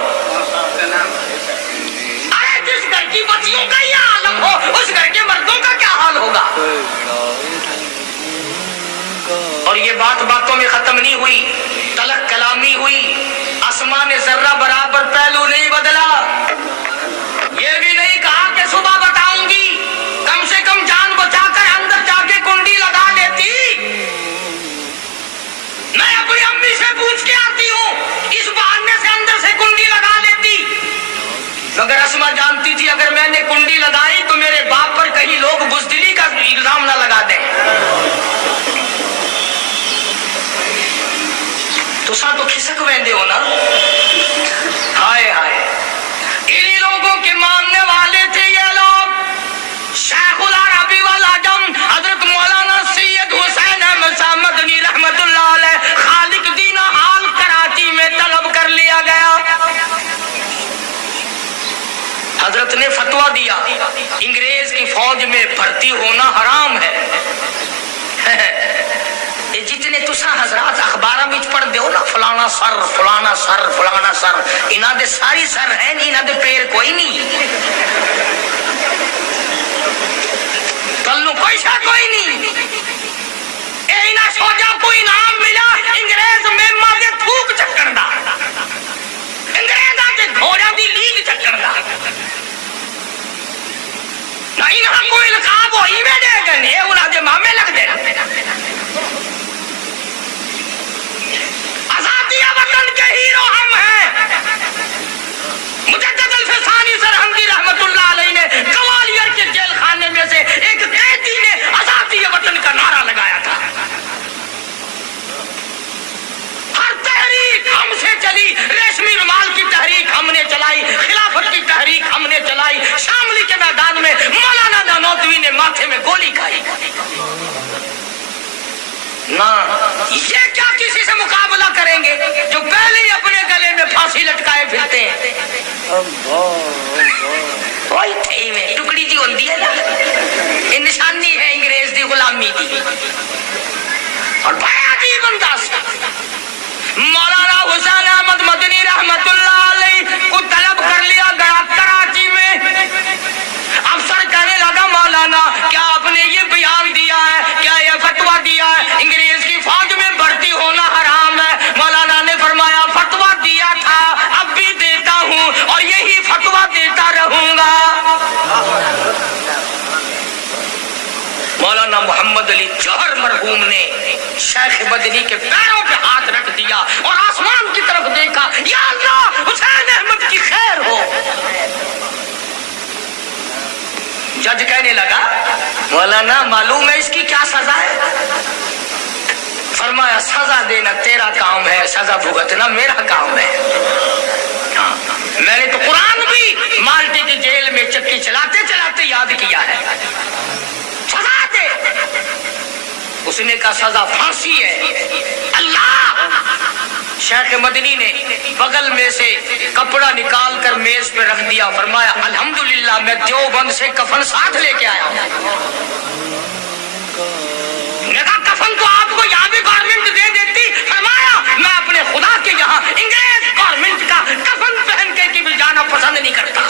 अरे जिस घर की बच्चियों का यह आलम हो उस घर के मर्दों का क्या हाल होगा। और ये बात बातों में खत्म नहीं हुई, तलक कलामी हुई। आसमान ने जर्रा बराबर पहलू नहीं बदला। ये भी नहीं कहा कि सुबह बताऊंगी, कम से कम जान बचाकर अंदर जाके कुंडी लगा लेती। मैं अपनी अम्मी से पूछ के आती हूँ, इस बहाने से अंदर से कुंडी लगा लेती। मगर असमा जानती थी अगर मैंने कुंडी लगाई तो मेरे बाप पर कहीं लोग बुज़दिली का इल्जाम ना लगा दें। तुसा तो खिसक वेंदे हो ना। हाय हाय, इन्हीं लोगों के मानने वाले थे ये लोग। शेखुल अरबी वल अजम हजरत मौलाना सैयद हुसैन अहमद शाह मदनी रहमतुल्लाह अलैह खालिक दीन हाल कराची में तलब कर लिया गया। हजरत ने फतवा दिया अंग्रेज की फौज में भर्ती होना हराम है। ये जितने तुसा हजरात अखबार में पढ़ दो ना, फलाना सर फलाना सर फलाना सर, इन्हां दे सारी सर है नहीं, इन्हां दे पैर कोई नहीं, कल पैसा कोई नहीं। इन्हां सोचा कोई इनाम मिला अंग्रेज मेमा दे थूक चक्कण दा, अंग्रेजां दे घोड़ियां दी लीग चक्कण दा ना। इन्हां कोई लकाब होई में दे गए, उन्हां दे मामे लगदे। आजादिया वतन के हीरो हम हैं। मुजद्दिद अल-फिसानी सरहंदी रहमतुल्लाह अलैह ने ग्वालियर के जेल खाने में से एक कैदी ने आजादिया वतन का नारा लगाया था। हर तहरीक हमसे चली, रेशमी रुमाल की तहरीक हमने चलाई, खिलाफत की तहरीक हमने चलाई, शामली के मैदान में मौलाना नानोतवी ने माथे में गोली खाई ना। ये क्या किसी से मुकाबला करेंगे जो पहले ही अपने गले में फांसी लटकाए फिरते हैं। टुकड़ी जी होती है ना, ये निशानी है अंग्रेज की गुलामी की। और बड़ा अजीब अंदाज मौलाना हुसैन अहमद मदनी रहमतुल्लाह अलैह को तलब कर लिया गया कराची में। अफसर कहने लगा मौलाना क्या आपने ये बयान दिया है, क्या ये फतवा दिया है अंग्रेज की फौज में भर्ती होना हराम है। मौलाना ने फरमाया फतवा दिया था, अब भी देता हूँ और यही फतवा देता रहूंगा। मौलाना मोहम्मद अली जौहर मरहूम ने शेख बदरी के पैरों पे हाथ रख दिया और आसमान की तरफ देखा, या अल्लाह हुसैन अहमद की खैर हो। जज कहने लगा मौलाना मालूम है इसकी क्या सजा है। फरमाया सजा देना तेरा काम है, सजा भुगतना मेरा काम है। मैंने तो कुरान भी माल्टे की जेल में चक्की चलाते चलाते याद किया है। सजा दे। उसने कहा सजा फांसी है। अल्लाह। शेख मदनी ने बगल में से कपड़ा निकाल कर मेज पे रख दिया, फरमाया अल्हम्दुलिल्लाह मैं देवबंद से कफन साथ लेके आया हूं। कफन तो आपको यहाँ भी गारमेंट दे देती, फरमाया मैं अपने खुदा के यहाँ इंग्लिश गारमेंट का कफन पहन के भी जाना पसंद नहीं करता।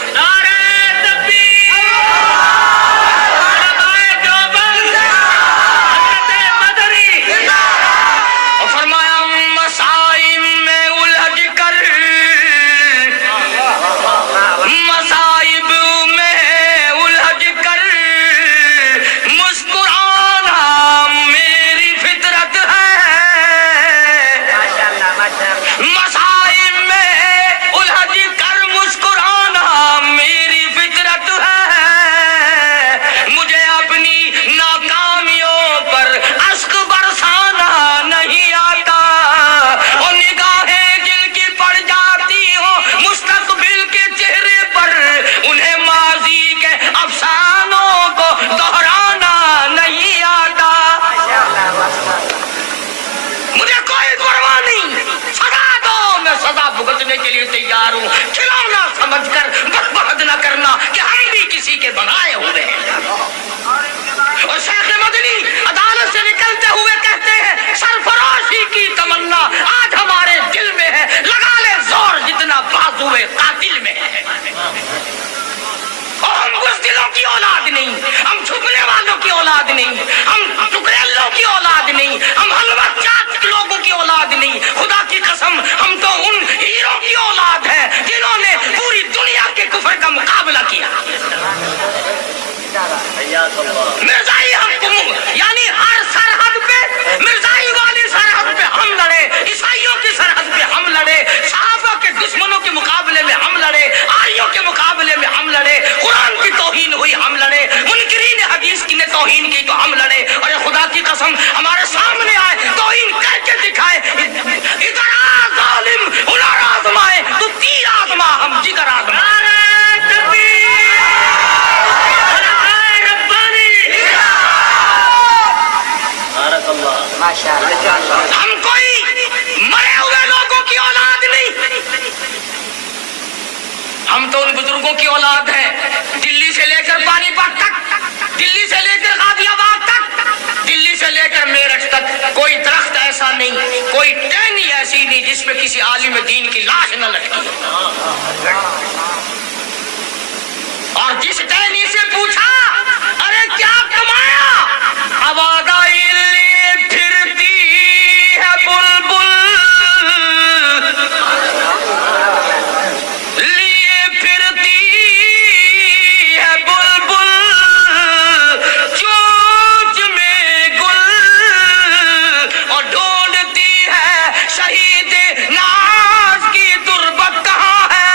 मसाइब में उलझ बनाए हुए हैं। और शेख मदनी अदालत से निकलते हुए कहते हैं, सरफरोशी की तमन्ना आज हमारे दिल में है, लगा ले जोर जितना बाजुए कातिल में है। और हम बुज़दिलों की औलाद नहीं, हम झुकने वालों की औलाद नहीं, हम टुकड़ेलों की औलाद नहीं, हम हलवा चाट लोगों की औलाद नहीं। खुदा की कसम, हम तो उन हीरों की औलाद है जिन्होंने पूरी दुनिया के कुफर का मुकाबला किया। मिर्जाई हम यानी हर सरहद पे, मिर्जाई वाली सरहद पे हम लड़े, ईसाइयों की सरहद पे हम लड़े, सहाबा के दुश्मनों के मुकाबले में हम लड़े, आरियों के मुकाबले में हम लड़े, कुरान की तौहीन हुई हम लड़े, मुनकिरीन हदीस की ने तौहीन की तो हम लड़े। और खुदा की कसम हमारे सामने आए, तौहीन करके दिखाए, इधर आ जालिम, उधर आजमाए, तो तीर आजमा हम जिधर आजमा। हम कोई मरे हुए लोगों की औलाद नहीं, हम तो उन बुजुर्गों की औलाद हैं, दिल्ली से लेकर पानीपत तक, दिल्ली से लेकर गाजियाबाद तक, दिल्ली से लेकर मेरठ तक कोई दरख्त ऐसा नहीं, कोई टहनी ऐसी नहीं जिसमें किसी आलिम दीन की लाश न लटकी। और जिस टहनी से पूछा, अरे क्या कमाया, आवाज़ आई, फिरती है बुलबुल, लिए फिरती है बुलबुल, चोंच में गुल, और ढूंढती है शहीद नाज की तुरबत कहाँ है।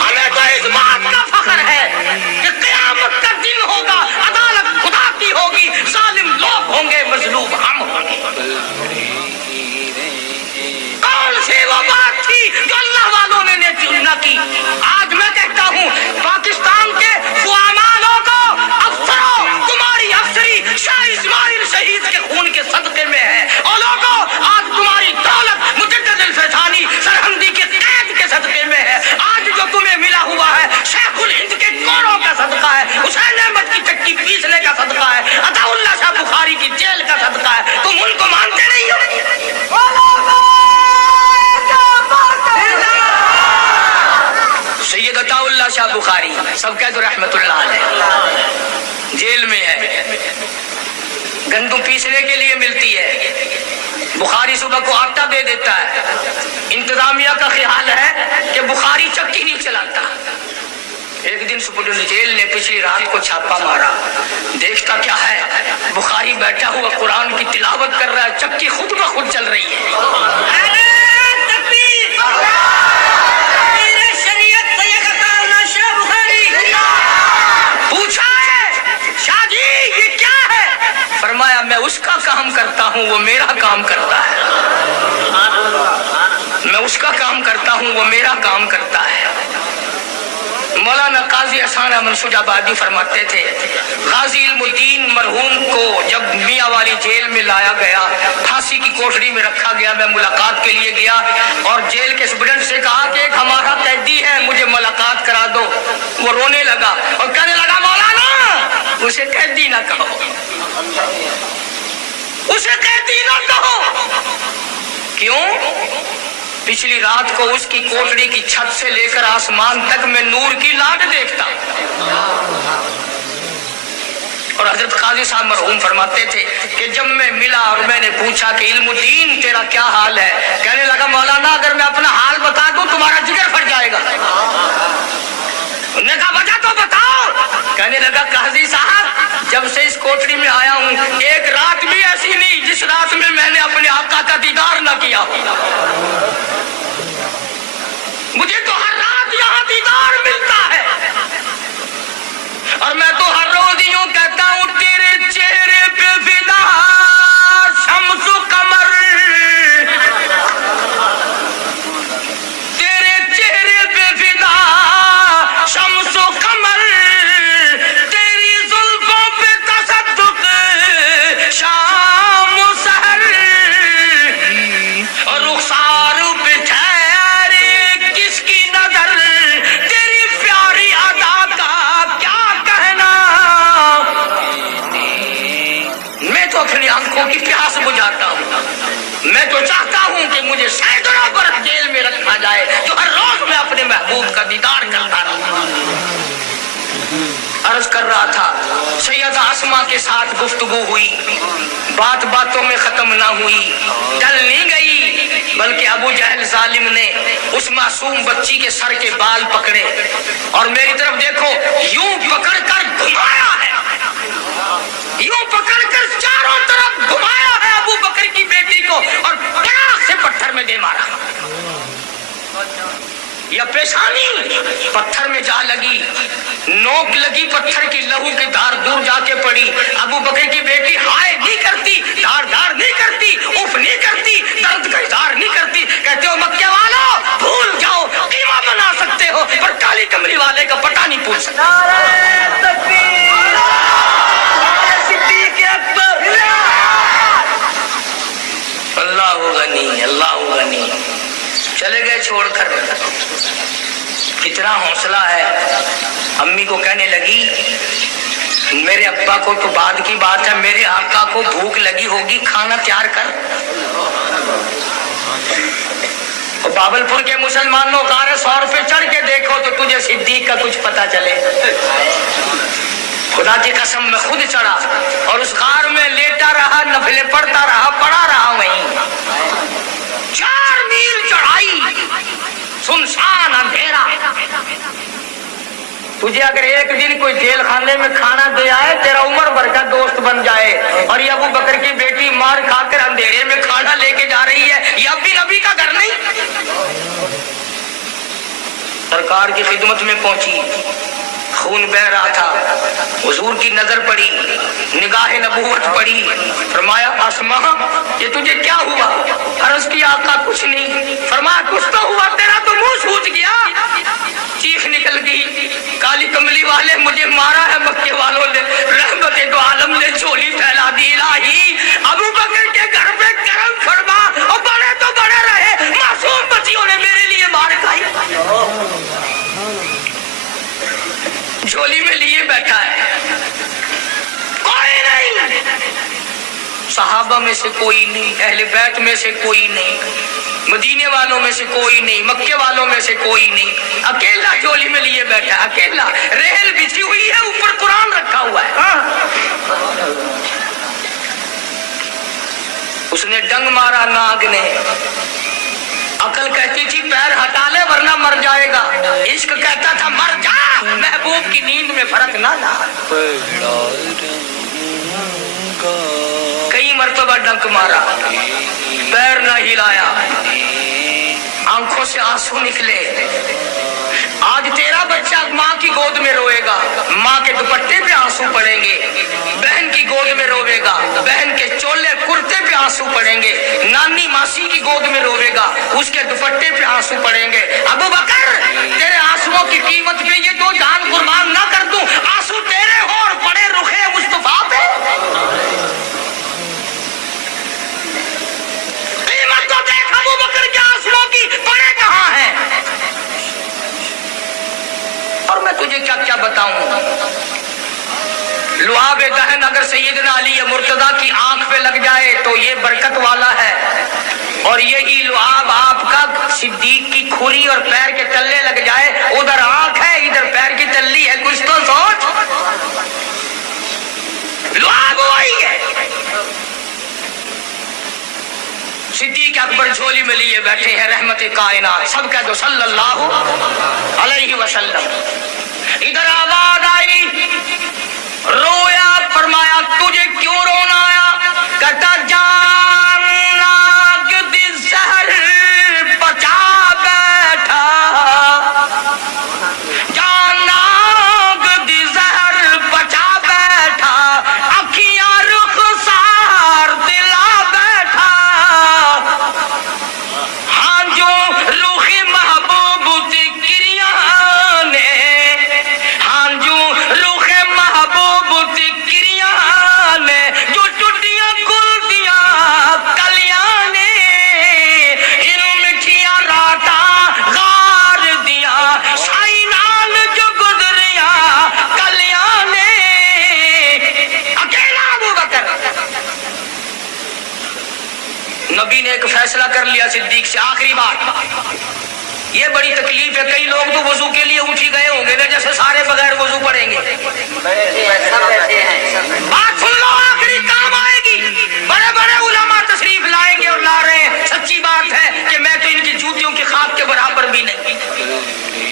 हमें तो इस बात का फख्र है कि क़यामत का दिन होगा, अदालत खुदा की होगी, जालिम लोग होंगे, मजलूम हम होंगे। कौन सी वो बात थी जो अल्लाह वालों ने न की। आज मैं कहता हूँ पाकिस्तान के क़ुआमानों को, अफसरों, तुम्हारी अफसरी शाह इस्माइल शहीद के खून के सदक़े में है। और लोगों, आज तुम्हारी दौलत मुजद्दिद अल-फैज़ानी सरहंदी के कैद के सदक़े में है। आज जो तुम्हें मिला हुआ है शेखुल हिंद के कोड़ों का सदका है, हुसैन अहमद की चक्की पीसने का सदका है, अताउल्लाह शाह बुखारी की जेल का सदका है। तुम उनको मानते नहीं हो। सैयद अताउल्लाह शाह बुखारी सब कह दो रहमतुल्लाह अलैह, जेल में है, गंदम पीसने के लिए मिलती है, बुखारी सुबह को आटा दे देता है। इंतजामिया का ख्याल है कि बुखारी चक्की नहीं चलाता। एक दिन सुप्रीम जेल ने पिछली रात को छापा मारा, देखता क्या है, बुखारी बैठा हुआ कुरान की तिलावत कर रहा है, चक्की खुद ब खुद चल रही है। पूछा है, शाह जी ये क्या है? फरमाया मैं उसका काम करता हूँ, वो मेरा काम करता है। मैं उसका काम करता हूँ, वो मेरा काम करता है। मौलाना काजी हसन मंसूजाबादी फरमाते थे, गाजी इल्मुद्दीन मरहूम को जब मियाँ वाली जेल में लाया गया, फांसी की कोठरी में रखा गया, मैं मुलाकात के लिए गया और जेल के सुपरडेंट से कहा कि एक हमारा कैदी है, मुझे मुलाकात करा दो। वो रोने लगा और कहने लगा, मौलाना उसे कैदी ना कहो, उसे कैदी ना कहो। क्यों? पिछली रात को उसकी कोठरी की छत से लेकर आसमान तक मैं नूर की लाट देखता। और हजरत काजी साहब मरहूम फरमाते थे कि जब मैं मिला और मैंने पूछा कि इल्मुद्दीन तेरा क्या हाल है, कहने लगा मौलाना अगर मैं अपना हाल बता दूं तुम्हारा जिगर फट जाएगा। उन्होंने कहा वजह तो बताओ। कहने लगा काजी साहब जब से इस कोठरी में आया हूँ एक रात भी ऐसी नहीं जिस रात में मैंने अपने आका का दीदार न किया। मुझे तो हर रात यहाँ दीदार मिलता है और मैं तो हर रोज यूं कहता हूँ तेरे चेहरे पे फिदा शम्सु कमर, तेरे चेहरे पे फिदा शम्सु कमर, तेरी जुल्फों पे तसद्दुक शाम सहर, और रुखसार पे ठहरे किसकी नजर सैकड़ों बरस जेल में रखा जाए, जो हर रोज में अपने महबूब का दीदार करता रहा। अर्ज कर रहा था, सैयदा आसमा के साथ गुफ्तगू हुई, बात बातों में खत्म ना हुई, टल नहीं गई, बल्कि अबू जहल जालिम ने उस मासूम बच्ची के सर के बाल पकड़े और मेरी तरफ देखो, यूं पकड़कर घुमाया है, यूं पकड़कर चारों तरफ घुमाया है अबू बकर की बेटी को और धड़ाक से पत्थर में दे मारा। या पेशानी पत्थर में जा लगी, नोक लगी पत्थर की, लहू की धार दूर जाके पड़ी। अबू बकर की बेटी हाय नहीं करती, धार धार नहीं करती, उफ नहीं करती, दर्द का इजहार नहीं करती। कहते हो मक्के वालों भूल जाओ, कीमा बना सकते हो पर काली कमरी वाले का पता नहीं पूछ सकते। अल्लाह गनी, अल्लाह गनी। चले गए छोड़कर। कितना हौसला है। अम्मी को कहने लगी, मेरे अब्बा को तो बाद की बात है, मेरे आका को भूख लगी होगी, खाना तैयार कर। और बाबलपुर के मुसलमानों का 100 रुपये चढ़ के देखो तो तुझे सिद्दीक का कुछ पता चले। खुदा की कसम में खुद चढ़ा और उस कार में लेटा रहा, नफले पढ़ता रहा, पढ़ा रहा वहीं। 4 मील चढ़ाई, सुनसान अंधेरा। तुझे अगर एक दिन कोई जेल खाने में खाना दे आए, तेरा उम्र भर का दोस्त बन जाए। और ये अबू बकर की बेटी मार खाकर अंधेरे में खाना लेके जा रही है, ये अब भी नबी का घर नहीं। सरकार की खिदमत में पहुंची, खून बह रहा था, हुजूर की नजर पड़ी, निगाह नबूवत पड़ी। फरमाया आसमा ये तुझे क्या हुआ? अर्ज किया आका कुछ नहीं। फरमाया कुछ तो हुआ, तेरा तो मुंह सूज गया। चीख निकल गई, काली कमली वाले मुझे मारा है मक्के वालों ने, रहमत दो आलम ने झोली फैला दी। इलाही अबू बकर के घर पे करम फरमा, और बड़े तो बड़े रहे, मासूम बच्चियों ने मेरे लिए मार खाई। झोली में लिए बैठा है, कोई नहीं, सहाबा में से कोई नहीं, अहले बैत में से कोई नहीं, मदीने वालों में से कोई नहीं, मक्के वालों में से कोई नहीं, अकेला झोली में लिए बैठा, अकेला। रेल बिछी हुई है, ऊपर कुरान रखा हुआ है। उसने डंग मारा नाग ने। अकल कहती थी पैर हटा ले वरना मर जाएगा, इश्क कहता था मर जा, महबूब की नींद में फर्क ना ला। कई मर्तबा डंक मारा, पैर ना हिलाया, आंखों से आंसू निकले। आज तेरा बच्चा माँ की गोद में रोएगा, माँ के दुपट्टे पे आंसू पड़ेंगे, बहन की गोद में रोवेगा, बहन के चोले कुर्ते पे आंसू पड़ेंगे, नानी मासी की गोद में रोवेगा, उसके दुपट्टे पे आंसू पड़ेंगे। अबू बकर तेरे आंसुओं की कीमत पे ये 2 जान कुर्बान ना कर दूं, आंसू तेरे हो और पड़े रुखे मुस्तफा पे। कीमत तो देख अबू बकर के आंसुओं की, पड़े कहां हैं। और मैं तुझे क्या क्या बताऊं। लुआब दहन अगर सैयदना अली मुर्तजा की आंख पे लग जाए तो ये बरकत वाला है, और यही लुआब आपका सिद्दीक की खुरी और पैर के तल्ले लग जाए, उधर आंख है इधर पैर की तल्ली है, कुछ तो सोच। लुआब वही है। सिद्दीक अकबर झोली में लिए बैठे हैं, रहमत कायनात, सब कह दो सल्लल्लाहु अलैहि वसल्लम। इधर आवाज आई, रोया। फरमाया तुझे क्यों रोना आया? कहता जान नाग दी जहर बचा बैठा, जान नाग दी जहर बचा बैठा, अखियां रुखसार दिला बैठा। हाँ जो रूह महबूब की क्रिया ने نبی نے ایک فیصلہ کر لیا صدیق سے. آخری بات, یہ بڑی تکلیف ہے. کئی لوگ تو وضو کے لیے اٹھی گئے ہوں گے نا, جیسے سارے بغیر وضو پڑیں گے. بات سن لو, آخری کام آئے گی. بڑے بڑے علماء تشریف لائیں گے اور لا رہے ہیں. سچی بات ہے کہ میں تو ان کی جوتیوں کی خاک کے برابر بھی نہیں.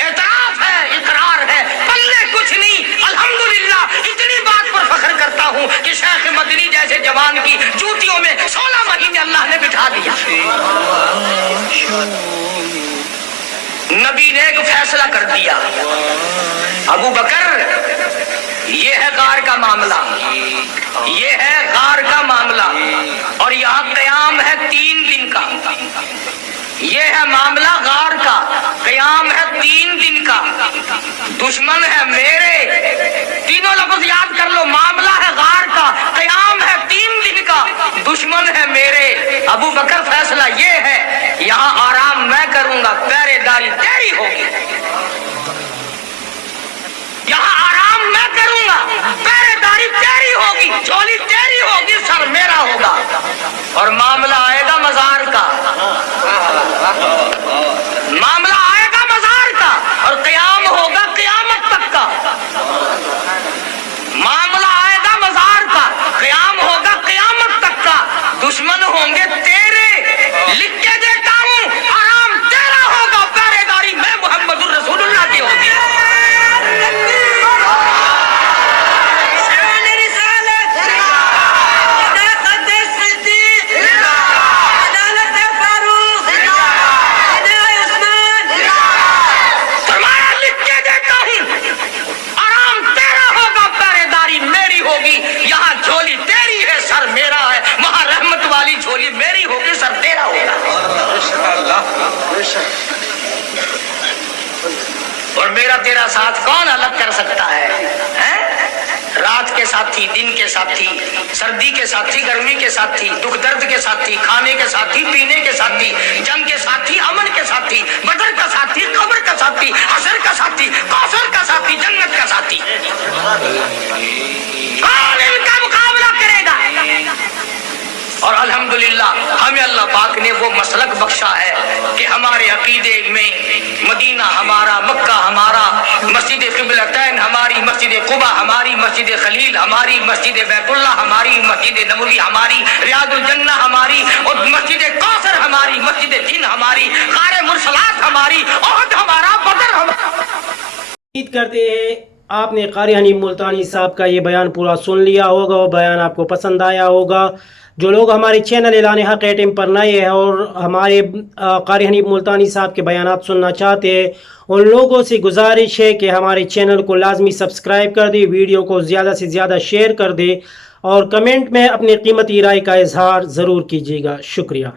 اعتراف ہے, اقرار ہے, پلے کچھ نہیں. الحمدللہ اتنی بات پر فخر کرتا ہوں کہ شیخ مدنی جیسے جوان کی جوتیوں میں 16 مہینے اللہ نے بٹھا دیا. نبی نے ایک فیصلہ کر دیا, ابو بکر یہ ہے غار کا معاملہ, یہ ہے غار کا معاملہ, اور یہاں قیام ہے 3 دن کا. یہ ہے معاملہ غار کا, قیام ہے 3 دن کا. دشمن ہے میرے, تینوں لفظ یاد کر لو. معاملہ ہے غار کا, قیام ہے 3 دن کا, دشمن ہے میرے. ابو بکر فیصلہ یہ ہے, یہاں آرام میں کروں گا, پہرے داری تیری ہوگی. یہاں آرام میں کروں گا, پہرے داری تیری ہوگی, جھولی تیری ہوگی, سر میرا ہوگا. اور معاملہ آئے گا مزار کا, معاملہ آئے گا مزار کا, اور قیام ہوگا قیامت تک کا. معاملہ آئے گا مزار کا, قیام ہوگا قیامت تک کا. دشمن ہوں گے تیرے, لکھ کے دیتا ہوں, آرام تیرا ہوگا, پہرے داری میں محمد الرسول اللہ کی ہوگی. جھولی میری ہوگی, سر تیرا ہوگا. اور میرا تیرا ساتھ کون الگ کر سکتا ہے؟ رات کے ساتھی, دن کے ساتھی, سردی کے ساتھی, گرمی کے ساتھی, دکھ درد کے ساتھی, کھانے کے ساتھی, پینے کے ساتھی, جنگ کے ساتھی, امن کے ساتھی, بدر کا ساتھی, قبر کا ساتھی, حشر کا ساتھی, کوثر کا ساتھی, جنت کا ساتھی. کون ان کا مقابلہ کرے گا؟ اور الحمدللہ ہمیں اللہ پاک نے وہ مسلک بخشا ہے کہ ہمارے عقیدے میں مدینہ ہمارا, مکہ ہمارا, مسجد قبلتین ہماری, مسجد قبا ہماری, مسجد خلیل ہماری, مسجد بیت اللہ ہماری, مسجد نبوی ہماری, ریاض الجنہ ہماری, اور مسجد کوثر ہماری, مسجد جن ہماری, غار مرسلات ہماری, احد ہمارا, بدر ہمارا. امید کرتے ہیں آپ نے قاری حنیف ملتانی صاحب کا یہ بیان پورا سن لیا ہوگا, اور بیان آپ کو پسند آیا ہوگا. جو لوگ ہمارے چینل اعلان حق ایٹم پر نئے ہیں اور ہمارے قاری حنیف ملتانی صاحب کے بیانات سننا چاہتے ہیں, ان لوگوں سے گزارش ہے کہ ہمارے چینل کو لازمی سبسکرائب کر دیں, ویڈیو کو زیادہ سے زیادہ شیئر کر دیں, اور کمنٹ میں اپنی قیمتی رائے کا اظہار ضرور کیجیے گا. شکریہ.